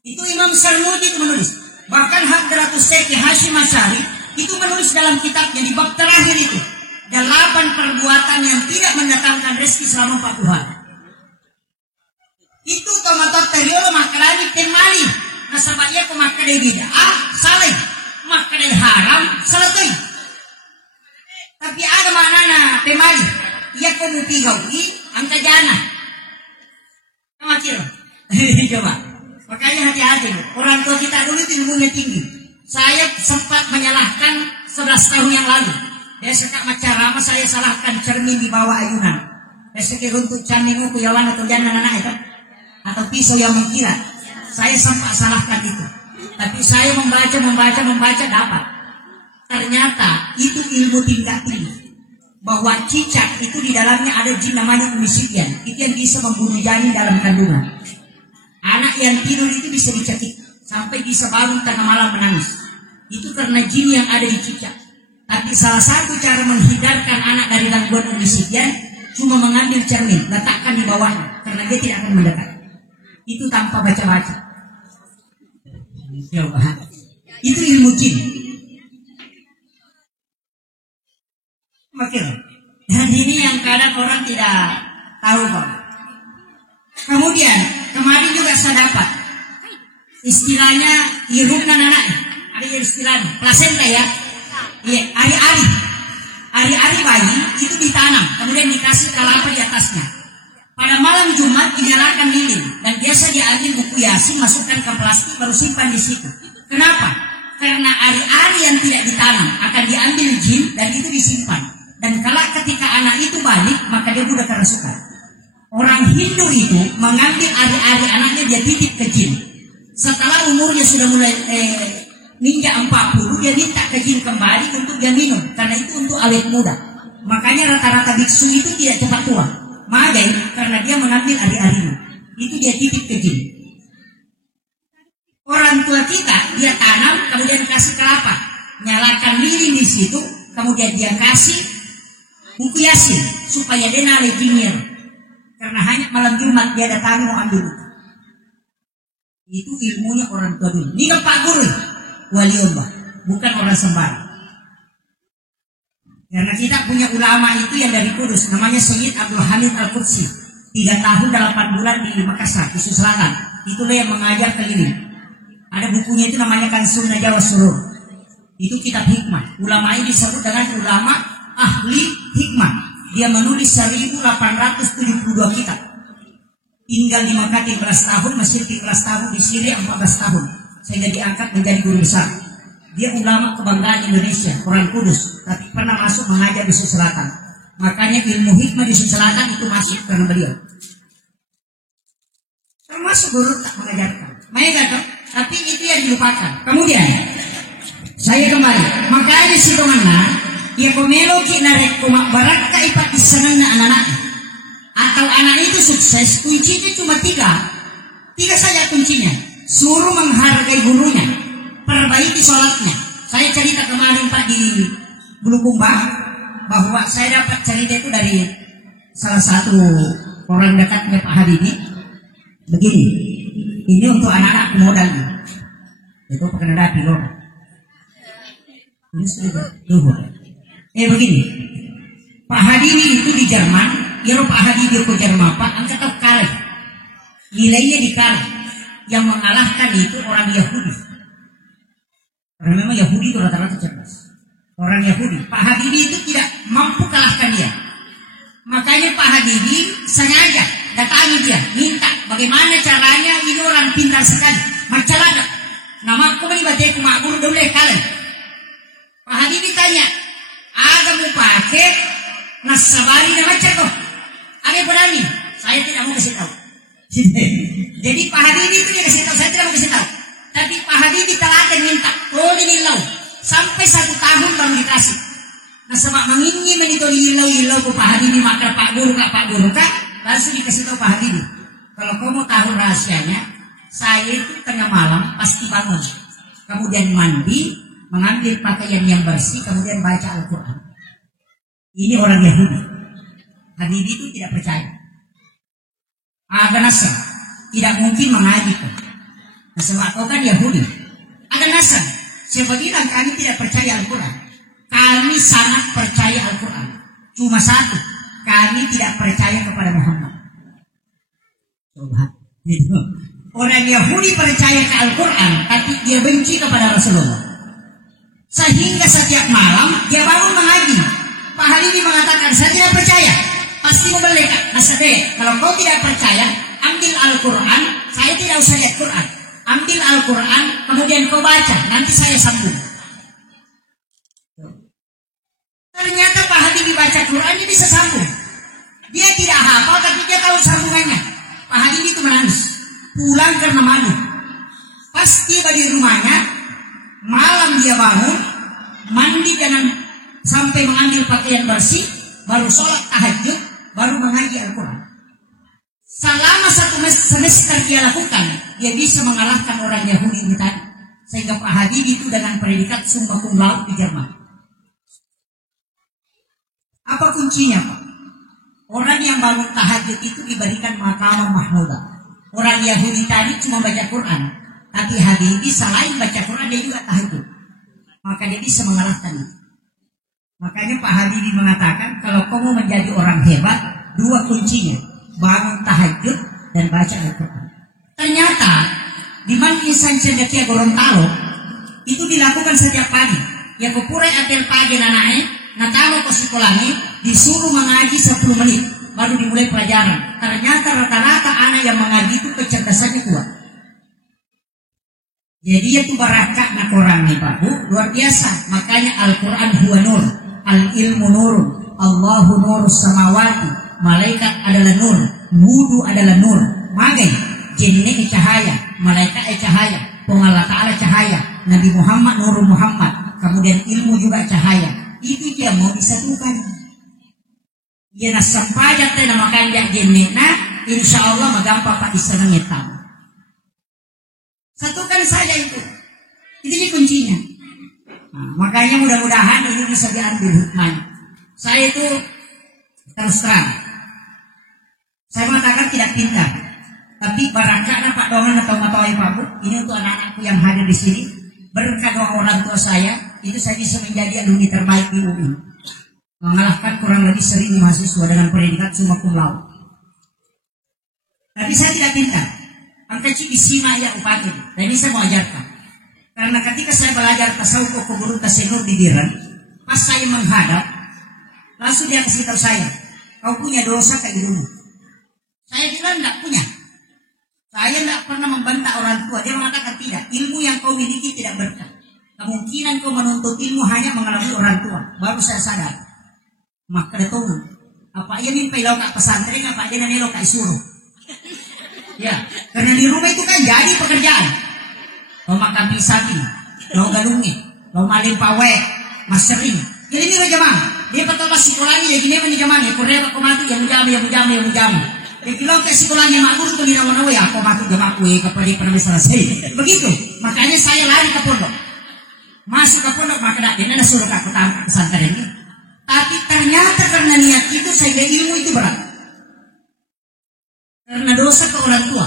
Itu Imam Sarnuji itu menulis. Bahkan Hadratus Syekh Hashim Asy'ari itu menulis dalam kitabnya di bab terakhir itu. 8 perbuatan yang tidak mendatangkan rezeki selama 40 hari. Itu tomato teriolo makalani temali. Nasabaya ko makade bid'ah saleh, makade haram salatoy. Tapi ada maknana temali. Ia ko mupigawi ang kajana. Kamakil. Coba. Makanya hati-hati. Orang tua kita dulu itu ilmunya tinggi. Saya sempat menyalahkan 11 tahun yang lalu. Dia suka macarama saya salahkan cermin di bawah ayunan. Dia suka untuk cermin ku yawan atau jana anak itu. Atau pisau yang mengkilat. Saya sempat salahkan itu. Tapi saya membaca dapat. Ternyata itu ilmu tingkat tinggi. Bahwa cicak itu di dalamnya ada jin namanya umisidian. Itu yang bisa membunuh janin dalam kandungan. Anak yang tidur itu bisa dicekik sampai bisa bangun tengah malam menangis. Itu karena jin yang ada di cicak. Tapi salah satu cara menghindarkan anak dari gangguan umisidian cuma mengambil cermin, letakkan di bawahnya karena dia tidak akan mendekat. Itu tanpa baca-baca. Itu ilmu jin. Makanya, dan ini yang kadang orang tidak tahu, Pak. Kemudian kemarin juga saya dapat istilahnya irungna anak. Ada istilahnya plasenta ya. Iya, ari-ari bayi itu ditanam, kemudian dikasih kelapa di atasnya. Pada malam Jumat dinyalakan lilin dan biasa diambil buku Yasin, masukkan ke plastik baru simpan di situ. Kenapa? Karena ari-ari yang tidak ditanam akan diambil jin dan itu disimpan. Dan kalau ketika anak itu balik maka dia mudah kerasukan. Orang Hindu itu mengambil ari-ari anaknya dia titip ke jin. Setelah umurnya sudah mulai ninja 40, dia minta ke jin kembali untuk dia minum. Karena itu untuk awet muda. Makanya rata-rata biksu itu tidak cepat tua. Magai karena dia mengambil ari-arinya. Itu dia titip ke jin. Orang tua kita dia tanam kemudian kasih kelapa, nyalakan lilin di situ, kemudian dia kasih buku Yasin supaya dia nale jinnya. Karena hanya malam Jumat dia datang mau ambil itu. Itu ilmunya orang tua dulu. Ini kan Pak Guru, waliullah, bukan orang sembarang. Karena kita punya ulama itu yang dari Kudus, namanya Sayyid Abdul Hamid Al-Qudsi. 3 tahun 8 bulan di Makassar, di Selatan. Itulah yang mengajar keliling. Ada bukunya itu namanya kan Sunnah Jawa Surur. Itu kitab hikmah. Ulama ini disebut dengan ulama ahli hikmah. Dia menulis 1872 kitab. Tinggal di Mekah 13 tahun, Mesir 13 tahun, di Syria 14 tahun. Sehingga diangkat menjadi guru besar. Dia ulama kebanggaan Indonesia, orang Kudus, tapi pernah masuk mengajar di Sulawesi Selatan. Makanya ilmu hikmah di Sulawesi Selatan itu masuk karena beliau. Termasuk guru tak mengajarkan. Mereka tapi itu yang dilupakan. Kemudian saya kembali. Makanya si Romana ya komelo kinarek kumak barak ipat disenangnya anak-anak. Atau anak itu sukses, kuncinya cuma 3 saja kuncinya. Suruh menghargai gurunya, perbaiki sholatnya. Saya cerita kemarin Pak di Bulukumba bahwa saya dapat cerita itu dari salah satu orang dekatnya Pak Habibie. Begini, ini untuk anak-anak modal itu pakai dati loh. Ini sudah dulu. Begini, Pak Habibie itu di Jerman, Pak Habibie ke Jerman, Pak angkat kalah, nilainya dikalah, yang mengalahkan itu orang Yahudi. Karena memang Yahudi itu rata-rata cerdas. Orang Yahudi, Pak Habibie itu tidak mampu kalahkan dia. Makanya Pak Habibie sengaja datangi dia, minta bagaimana caranya ini orang pintar sekali, macalada. Nama aku ini baca kumakbur dulu kalian. Pak Habibie tanya, ada mau pakai nasabari dan macam tu? Ada berani? Saya tidak mau kasih tahu. Jadi Pak Habibie itu dia kasih tahu, saya tidak mau kasih tahu. Tapi Pak Habibie telaten minta, tolong nilau sampai 1 tahun baru dikasih. Nah sebab mengingi menito nilau ke Pak Habibie maka Pak Guru kak, langsung dikasih tahu Pak Habibie. Kalau kau mau tahu rahasianya, saya itu tengah malam pasti bangun, kemudian mandi, mengambil pakaian yang bersih, kemudian baca Al-Quran. Ini orang Yahudi. Habibie itu tidak percaya. Agak nasab, tidak mungkin mengaji. Nah sebab kau kan Yahudi. Agak nasab, saya bilang kami tidak percaya Al-Quran. Kami sangat percaya Al-Quran. Cuma satu, kami tidak percaya kepada Muhammad. Coba, gitu. Orang Yahudi percaya ke Al-Quran, tapi dia benci kepada Rasulullah. Sehingga setiap malam dia bangun mengaji. Pak Habibie mengatakan, saya tidak percaya, pasti membeleka. Nasabeh, kalau kau tidak percaya, ambil Al-Quran, saya tidak usah lihat Quran. Ambil Al-Quran, kemudian kau baca, nanti saya sambung. Ternyata Pak Habibie baca Quran, dia bisa sambung. Dia tidak hafal, tapi dia tahu sambungannya. Pak Habibie itu menangis, pulang karena malu. Pas tiba di rumahnya, malam dia bangun, mandi jangan sampai mengambil pakaian bersih, baru sholat tahajud, baru mengaji Al-Quran. Selama 1 semester dia lakukan, dia bisa mengalahkan orang Yahudi ini tadi. Sehingga Pak Habibie itu dengan predikat summa cum laude di Jerman. Apa kuncinya, Pak? Orang yang bangun tahajud itu diberikan maqamah mahmudah. Orang Yahudi tadi cuma baca Quran, tapi Habibie selain baca Quran dia juga tahajud. Maka dia bisa mengalahkannya. Makanya Pak Habibie mengatakan, kalau kamu menjadi orang hebat, 2 kuncinya, bangun tahajud dan baca Al-Quran. Ternyata di Mankisan Cendekia Gorontalo itu dilakukan setiap pagi. Ya kupure atel pagi anaknya, natamo ke sekolahnya, disuruh mengaji 10 menit, baru dimulai pelajaran. Ternyata rata-rata anak yang mengaji itu kecerdasannya kuat. Jadi itu barakah nak orang nih Pak Bu, luar biasa. Makanya Al-Quran huwa nur, al-ilmu nur, Allahu nurus samawati, malaikat adalah nur, wudu adalah nur, magai jinne cahaya, malaikat cahaya, Allah Ta'ala cahaya, Nabi Muhammad nurul Muhammad, kemudian ilmu juga cahaya. Itu dia mau disatukan. Ia nak sampajat nama kanjak jinne, nah insya Allah magampang Pak Islam ngetam. Satukan saja itu. Ini kuncinya. Nah, makanya mudah-mudahan ini bisa diambil hikmahnya. Saya itu terus terang, saya mengatakan tidak pintar, tapi barakah Pak Dongan atau Matawai Pak Bu, ini untuk anak-anakku yang hadir di sini. Berkat doa orang tua saya, itu saya bisa menjadi alumni terbaik di UI, mengalahkan kurang lebih 1.000 mahasiswa dengan predikat summa cum laude. Tapi saya tidak pintar. Angka cibisima ya upati, dan ini saya mau ajarkan. Karena ketika saya belajar tasawuf ke guru tasenur di Biren, pas saya menghadap, langsung dia kasih tahu saya, kau punya dosa kayak gini. Saya bilang tidak punya. Saya tidak pernah membantah orang tua. Dia mengatakan tidak. Ilmu yang kau miliki tidak berkah. Kemungkinan kau menuntut ilmu hanya mengalami orang tua. Baru saya sadar. Maka datang. Apa ia mimpi lo kak pesantren? Apa dia nanti lo kak suruh? Ya, karena di rumah itu kan jadi pekerjaan. Lo makan sapi, lo galungi, lo malin pawe, masering. Jadi ini macam dia pertama sekolahnya ya gini mana zaman ya Korea kok mati yang mujam. Dia bilang ke sekolahnya makmur tuh di nama ya kok mati jamaku ya kepada pernah selesai. Begitu. Makanya saya lari ke pondok. Masuk ke pondok maka dia ada suruh ke pesantren ini. Tapi ternyata karena niat itu sehingga ilmu itu berat. Karena dosa ke orang tua.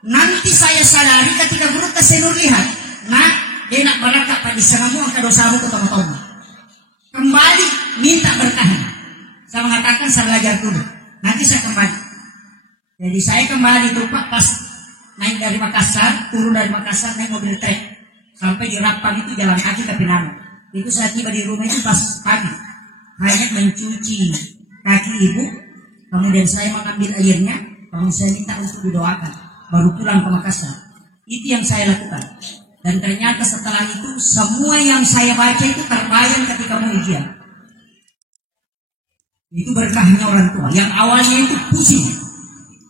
Nanti saya sadari ketika guru tasenur lihat, nah dia nak barakah pada sanamu angka dosamu ke teman-teman. Kembali minta berkahnya. Saya mengatakan saya belajar dulu. Nanti saya kembali. Jadi saya kembali tuh Pak pas naik dari Makassar, turun dari Makassar naik mobil trek sampai di Rapang itu jalan kaki ke Pinang. Itu saya tiba di rumah itu pas pagi. Hanya mencuci kaki ibu, kemudian saya mengambil airnya, kemudian saya minta untuk didoakan. Baru pulang ke Makassar. Itu yang saya lakukan. Dan ternyata setelah itu semua yang saya baca itu terbayang ketika mau ujian. Itu berkahnya orang tua. Yang awalnya itu pusing,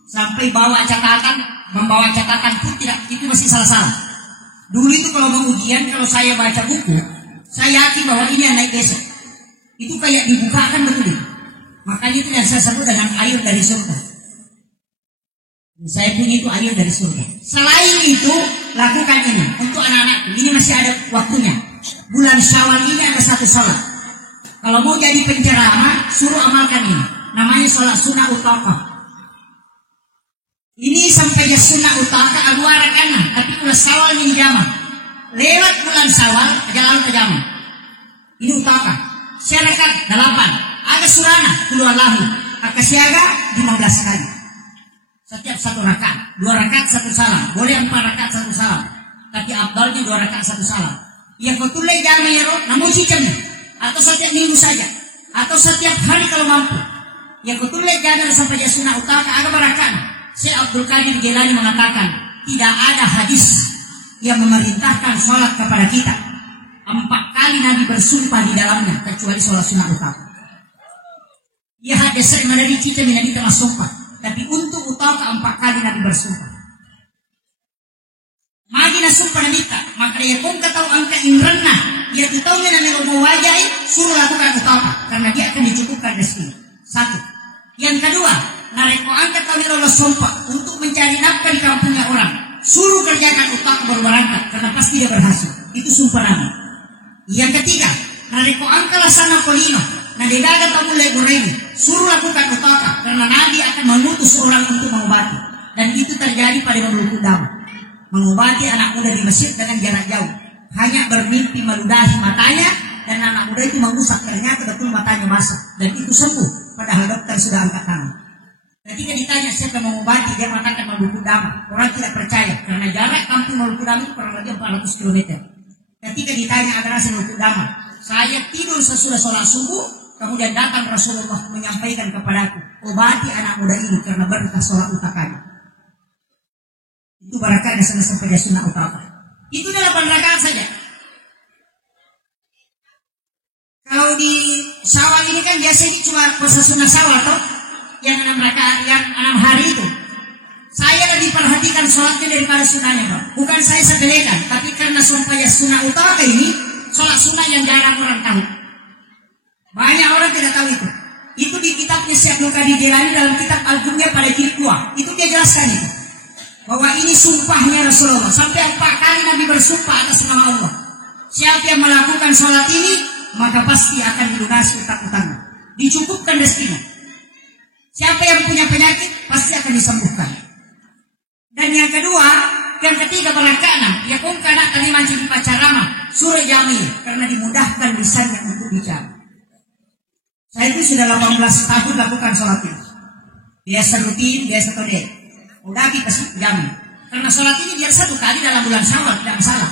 sampai membawa catatan pun tidak, itu masih salah-salah. Dulu itu kalau mau ujian, kalau saya baca buku, saya yakin bahwa ini yang naik besok. Itu kayak dibukakan betul itu. Makanya itu yang saya sebut dengan air dari surga. Saya punya itu air dari surga. Selain itu, lakukan ini untuk anak-anak. Ini masih ada waktunya. Bulan Syawal ini ada satu sholat. Kalau mau jadi penceramah, suruh amalkan ini. Namanya sholat sunnah utaqah. Ini sampai ya sunnah utaqah al-dua rakaat, tapi bulan Syawal ini jamaah. Lewat bulan Syawal, jalan ke jamaah. Ini utaqah. Syarakat 8. Ada surana kulhuwallahu akasiaga 15 kali. Setiap satu rakaat, 2 rakaat 1 salam, boleh 4 rakaat 1 salam. Tapi afdalnya 2 rakaat 1 salam. Yang kutulay jami yaro namuji canda atau setiap minggu saja atau setiap hari kalau mampu. Yang kutulay jami sampai sunnah utama ada barakan. Syekh Abdul Qadir Jilani mengatakan tidak ada hadis yang memerintahkan sholat kepada kita 4 kali Nabi bersumpah di dalamnya kecuali sholat sunnah utama. Ya hadis yang menjadi cita Nabi telah sumpah, tapi untuk utama 4 kali Nabi bersumpah. Magi na sumpah Nabi tak, maka dia pun kataw angka imranna, dia tahu na nang wajai suruh lakukan utama karena dia akan dicukupkan rezeki. 1. Yang kedua, nareko angkat tahu lolos sumpah untuk mencari nafkah di kampungnya orang. Suruh kerjakan utama baru berangkat karena pasti dia berhasil. Itu sumpah Nabi. Yang ketiga, nareko angkat lasana kolino, nadegaga tahu mulai goreng. Suruh lakukan utama karena Nabi akan mengutus orang untuk mengobati. Dan itu terjadi pada Bulu Kudama. Mengobati anak muda di masjid dengan jarak jauh. Hanya bermimpi meludahi matanya dan anak muda itu mengusap. Ternyata betul matanya basah dan itu sembuh. Padahal dokter sudah angkat tangan. Ketika ditanya siapa yang mengobati, dia mengatakan Bulu Kudama. Orang tidak percaya karena jarak kampung Bulu Kudama itu kurang lebih 400 km. Ketika ditanya ada rasa Bulu Kudama, saya tidur sesudah sholat subuh, kemudian datang Rasulullah menyampaikan kepadaku, obati anak muda ini karena berkah sholat utakanya. Itu barakah di sana sampai dia sunnah utama. Itu 8 rakaat saja. Kalau di Syawal ini kan biasanya cuma puasa sunnah Syawal toh, yang 6 rakaat, yang 6 hari itu. Saya lebih perhatikan sholatnya daripada sunnahnya, Pak. Bukan saya sepelekan, tapi karena supaya sunnah utama ini, sholat sunnah yang jarang orang tahu. Banyak orang tidak tahu itu. Itu di kitabnya Syekh Abdul Qadir Jilani dalam kitab Al-Jum'ah pada jilid 2. Itu dia jelaskan itu. Bahwa ini sumpahnya Rasulullah. Sampai 4 kali Nabi bersumpah atas nama Allah. Siapa yang melakukan sholat ini, maka pasti akan dilunasi utang-utangnya. Dicukupkan rezekinya. Siapa yang punya penyakit, pasti akan disembuhkan. Dan yang kedua, yang ketiga berakana. Ya kum kana tadi mancing pacarama. Surah Jamil. Karena dimudahkan lisannya untuk bicara. Saya itu sudah 18 tahun lakukan sholat ini. Biasa rutin, biasa kode. Udah kasih jamin. Karena sholat ini biar 1 kali dalam bulan Syawal, tidak masalah.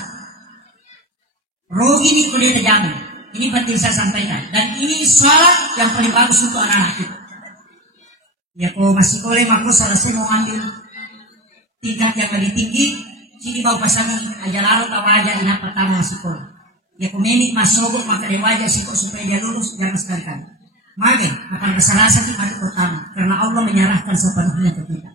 Roh ini kode terjamin. Ini penting saya sampaikan. Dan ini sholat yang paling bagus untuk anak-anak kita. Ya kalau masih boleh, maka selesai mau ambil tingkat yang lebih tinggi. Sini bawa pasangan aja lalu tahu aja ini pertama masih boleh. Ya kalau menit masuk maka dia wajah sih supaya dia lulus, jangan sekali-kali. Maka akan kesalahan sakit mati pertama. Karena Allah menyerahkan sepenuhnya ke kita.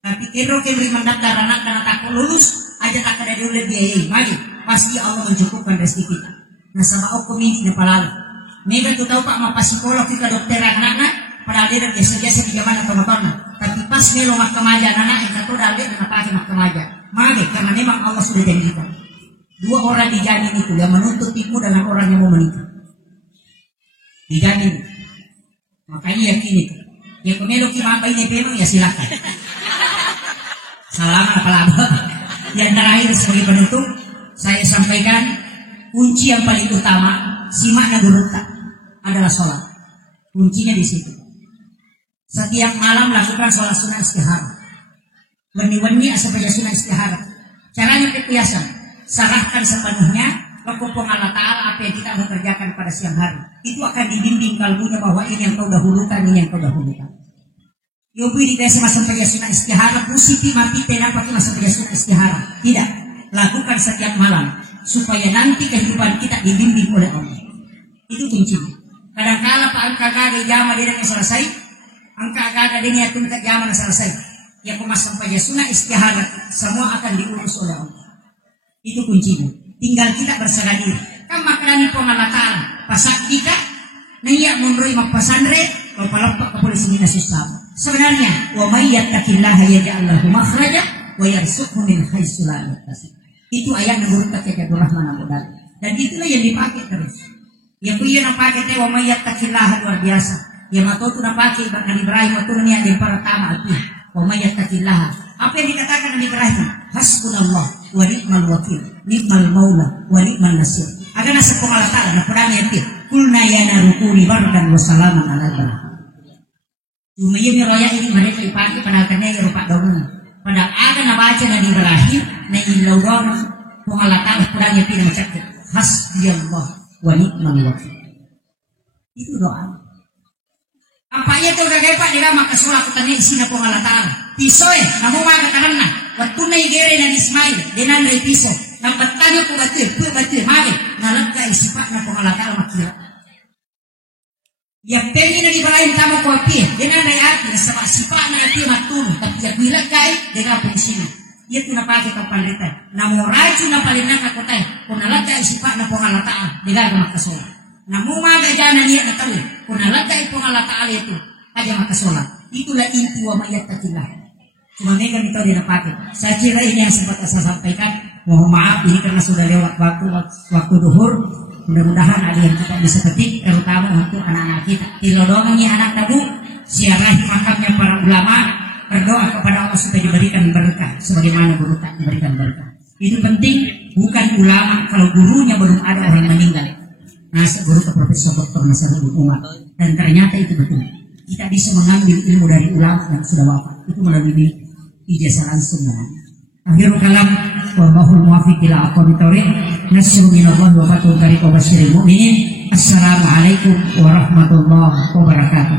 Tapi kira mendaftar anak karena takut lulus aja tak ada dulu biayai. Mari pasti Allah mencukupkan rezeki kita. Nah sama aku ini di palalu. Mega tu tahu Pak mapa psikolog kita dokter anak-anak pada dia biasa-biasa di zaman atau motorna. Tapi pas melo mak kemaja anak yang kata dah dia nak pakai mak kemaja. Mari karena memang Allah sudah janjikan. 2 orang dijamin itu yang menuntut ilmu dengan orang yang mau menikah. Dijamin. Makanya yakin itu. Yang pemelo kita apa ini memang ya silakan. Salam apa-apa. Yang terakhir sebagai penutup, saya sampaikan kunci yang paling utama simakna gurutta adalah sholat. Kuncinya di situ. Setiap malam lakukan sholat sunnah istihara. Weni-weni asapnya sunnah istihara. Caranya kebiasaan. Serahkan sepenuhnya kepada Allah Ta'ala apa yang kita mau kerjakan pada siang hari. Itu akan dibimbing kalbunya bahwa ini yang kau dahulukan, ini yang kau dahulukan. Yobi di desa masa sunnah istihara positif mati tenang pakai masa sunnah istihara. Tidak, lakukan setiap malam supaya nanti kehidupan kita dibimbing oleh Allah. Itu kuncinya. Kadang-kala Pak angka gagal jama dia yang selesai, angka gagal dia niatun ke jama selesai. Ya kemas sampai sunnah istihara semua akan diurus oleh Allah. Itu kuncinya. Tinggal kita berserah diri. Kan makrani pengalatan pasak kita, naya munroi mapasandre, lompat-lompat ke polisi dinas Islam. Sebenarnya wa may yattaqillaha yaj'al lahu makhraja wa yarzuqhu min haitsu la yahtasib. Itu ayat nurut kepada Rahman Al-Qur'an. Dan itulah yang dipakai terus. Yang punya napakai teh wa may yattaqillaha luar biasa. Yang atau tu napakai Nabi Ibrahim atau niat yang pertama itu wa may yattaqillaha. Apa yang dikatakan Nabi Ibrahim? Hasbunallah wa ni'mal wakil, ni'mal maula wa ni'mal nasir. Agak nasa pengalatan na perang yakin. kulna ya narukuni barkan wassalaman ala baraka. Cuma iya miroya ini mereka ipaki pada akhirnya ya rupa dongeng. Pada akan nabaca na Ibrahim na ilaw doon kung alata kurangnya pinamacak hasbiyallah wa ni'mal wakil. Itu doa. Apa iya tuh udah gepak dira maka sholat kutanya isi na kung alata. Pisoy namu mga katahan na waktu na igere na Ismail dinan na piso. Nambatanya ko batil magi nalagka isipak na kung alata makira. Ya pengen na Ibrahim tamo ko api dinan na yati na sa sipak na api matulong tapi ya bilang kay dengan fungsina. Ia tu napake kapalita. Namo raju na palinang akotay kung nalagka isipak na kung alata diga makasola. Namo mga jana niya na tawi kung nalagka kung alata itu aja makasola. Itulah inti wa ma'yattatillah. Cuma mereka itu dinapake. Saya kira ini yang sempat saya sampaikan. Mohon maaf ini karena sudah lewat waktu duhur. Mudah-mudahan ada yang kita bisa ketik, terutama untuk anak-anak kita. Tilodongannya anak tabu, siarahi makamnya para ulama, berdoa kepada Allah supaya diberikan berkah, sebagaimana guru tak diberikan berkah. Itu penting, bukan ulama kalau gurunya belum ada orang meninggal. Nah, guru ke Profesor Dr. Nasarul Umar, dan ternyata itu betul. Kita bisa mengambil ilmu dari ulama yang sudah wafat. Itu melalui ijazah langsung. Akhirul kalam wallahul muwaffiq ila aqwamit thoriq. Nasru minallahi wa fatuhu tariq wa basyiril mu'minin. Assalamualaikum warahmatullahi wabarakatuh.